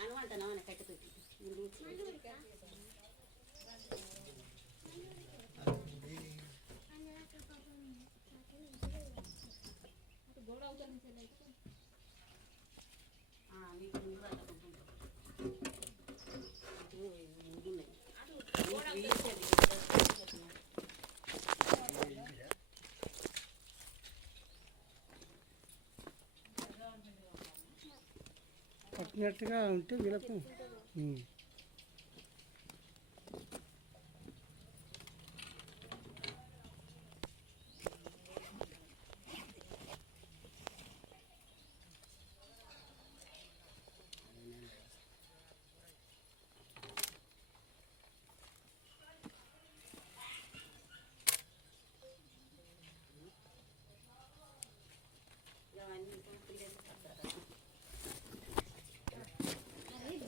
అనుమంటాను కట్టుపెట్టి కట్టినట్టుగా ఉంటే వీళ్ళకు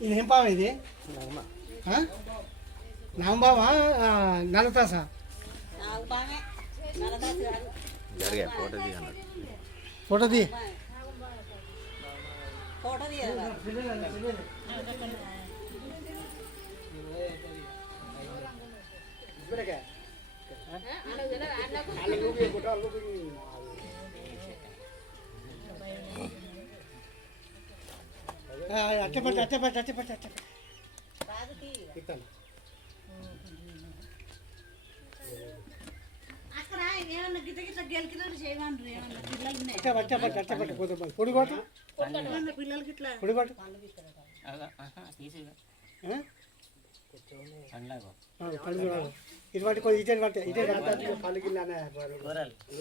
ఇది ఏం పాము ఇది? నాంబావా నలతాసా నాకు బాగా అట్టపట్టి అట్టపట్టి అట్టపట్టి అట్టపట్టి రాదు తీ అక్కడ ఏమన్నా గిట్ట గిట్ట గెలికినారు చేయమంటారు ఏమన్నా పిల్లలు ఉన్నాయి అట్టపట్టి అట్టపట్టి అట్టపట్టి పోతే పొడి కొట్టు ఏమన్నా పిల్లలకి ఇట్లా పొడి కొట్టు పట్టి కొద్ది ఇటే పట్టే ఇటే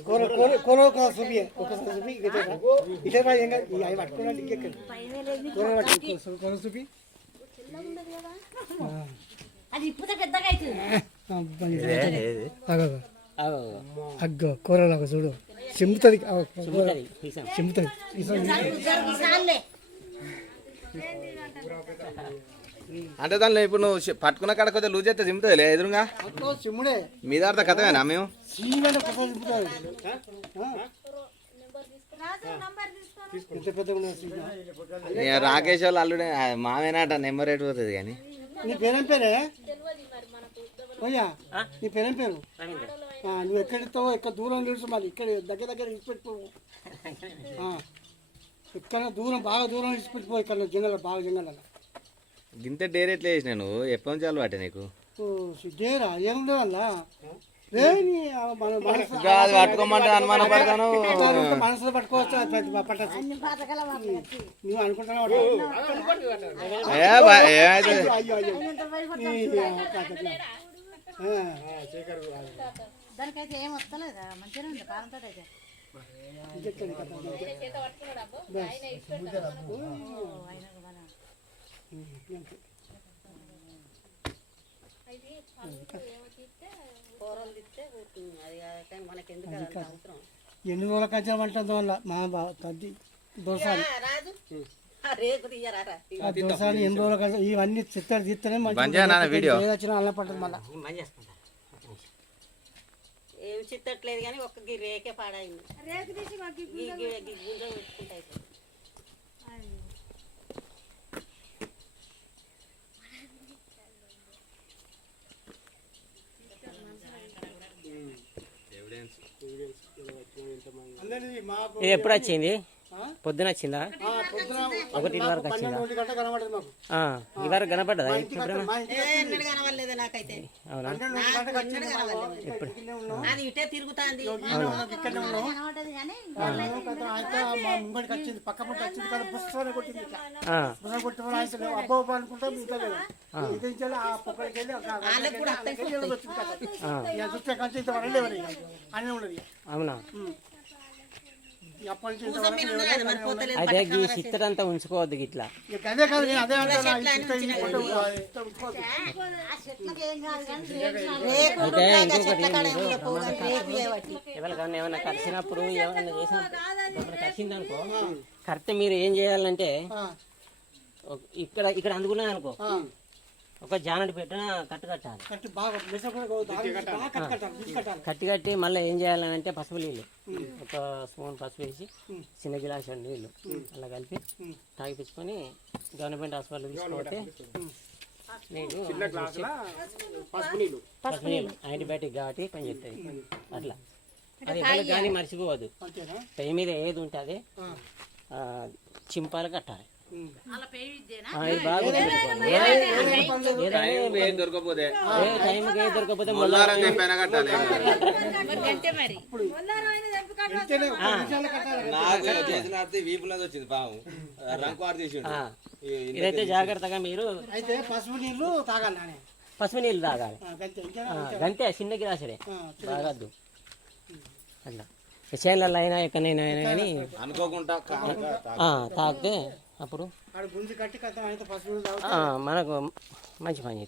కూర కూర కూర ఒక చూపి ఇటే. ఇటే ఏం కాదు. అవి పట్టుకున్నాడు ఇంకెక్కడ కూర పట్టి కూర చూపి అగ్గో కూరలాగా చూడు చెంపుతుంది చెంపుతుంది అంటే దానిలో ఇప్పుడు నువ్వు పట్టుకున్న కాడ కొద్దిగా లూజ్ అయితే దింపుతుంది ఎదురుగా? చిమ్ముడే మీద అర్థం కథమేనా మేము రాకేష్ వాళ్ళు అల్లుడే మామేనాట నెంబర్ ఎయిట్ పోతుంది కానీ. నీ పేరేం పేరే? అయ్యా నీ పేరేం పేరు? నువ్వు నువ్వు ఎక్కడితో ఎక్కడ దూరం తెలుసు మరి. ఇక్కడ దగ్గర దగ్గర ఇచ్చిపెట్టుకో ఇక్కడ దూరం బాగా దూరం ఇచ్చిపెట్టుకో ఇక్కడ జంగల బాగా జంగల గింత డేర్ ఎట్లా చేసిన నువ్వు? ఎప్పటి నుంచి అలవాటే నీకు? సిద్ధేరా ఏముండే వల్ల రే నీ ఆ మన మనసు ఇంకా అది పట్టుకోమంటే అనుమాన పడతాను. మనసులో పట్టుకోవచ్చు? నువ్వు అనుకుంటున్నావు? ఏ. దానికైతే ఏం వస్తలేదా? మంచిగానే ఉంది పాలంతో అయితే. ఎన్ని రోజుల కంచె వంటది వల్ల మా తద్ది. ఆ దోసాలు ఎన్ని రోజుల కంచె ఇవన్నీ చిత్తడి తీస్తేనే వచ్చినా అల్ల పట్టదు మళ్ళా. ఏం చిత్తట్లేదు కానీ ఒక్క రేకే పాడైంది. గి- గి గుంజ పెట్టుకుంటే ఇది ఎప్పుడు వచ్చింది? పొద్దున వచ్చిందా ఒకటి మాకు వరకు వచ్చిందా? పన్నెండు ఒంటి గంట కనబడదు మాకు. ఆ, ఈ వరకు కనపడ్డదా? నాకైతే. అవునా? అది ఇట్లా ఈ చిత్తడంతా ఉంచుకోవద్దు ఇక అదే అయితే ఇంకొకటి ఎవరికన్నా ఏమైనా కలిసినప్పుడు ఏమైనా చేసినప్పుడు కలిసిందనుకో కరెక్ట్ మీరు ఏం చేయాలంటే ఇక్కడ ఇక్కడ అందుకున్నది అనుకో ఆ. ఒక జానటి పెట్టిన కట్టు కట్టాలి. కట్టి బాగా కట్టు మళ్ళీ ఏం చేయాలని అంటే పసుపు నీళ్ళు. ఒక స్పూన్ పసుపు వేసి చిన్న గిలాస్ నీళ్ళు అలా కలిపి తాగిపించుకొని గవర్నమెంట్ హాస్పిటల్ తీసుకుపోతే నీకు పసుపు నీళ్ళు? యాంటీబయాటిక్ కాబట్టి పనిచేస్తుంది అట్లా. అది కానీ మర్చిపోవద్దు. పై మీద ఏది ఉంటుంది చింపాలు కట్టాలి. దొరకపోతే? వచ్చింది పాము. ఇదైతే జాగ్రత్తగా మీరు అయితే పసుపు నీళ్ళు తాగాలి పసుపు నీళ్ళు తాగాలి. గంతే చిన్న గిలాసుడే తాగద్దు అట్లా. చేనులలో అయినా ఎక్కడైనా అయినా కానీ అనుకోకుండా తాగితే అప్పుడు? మనకు మంచి పని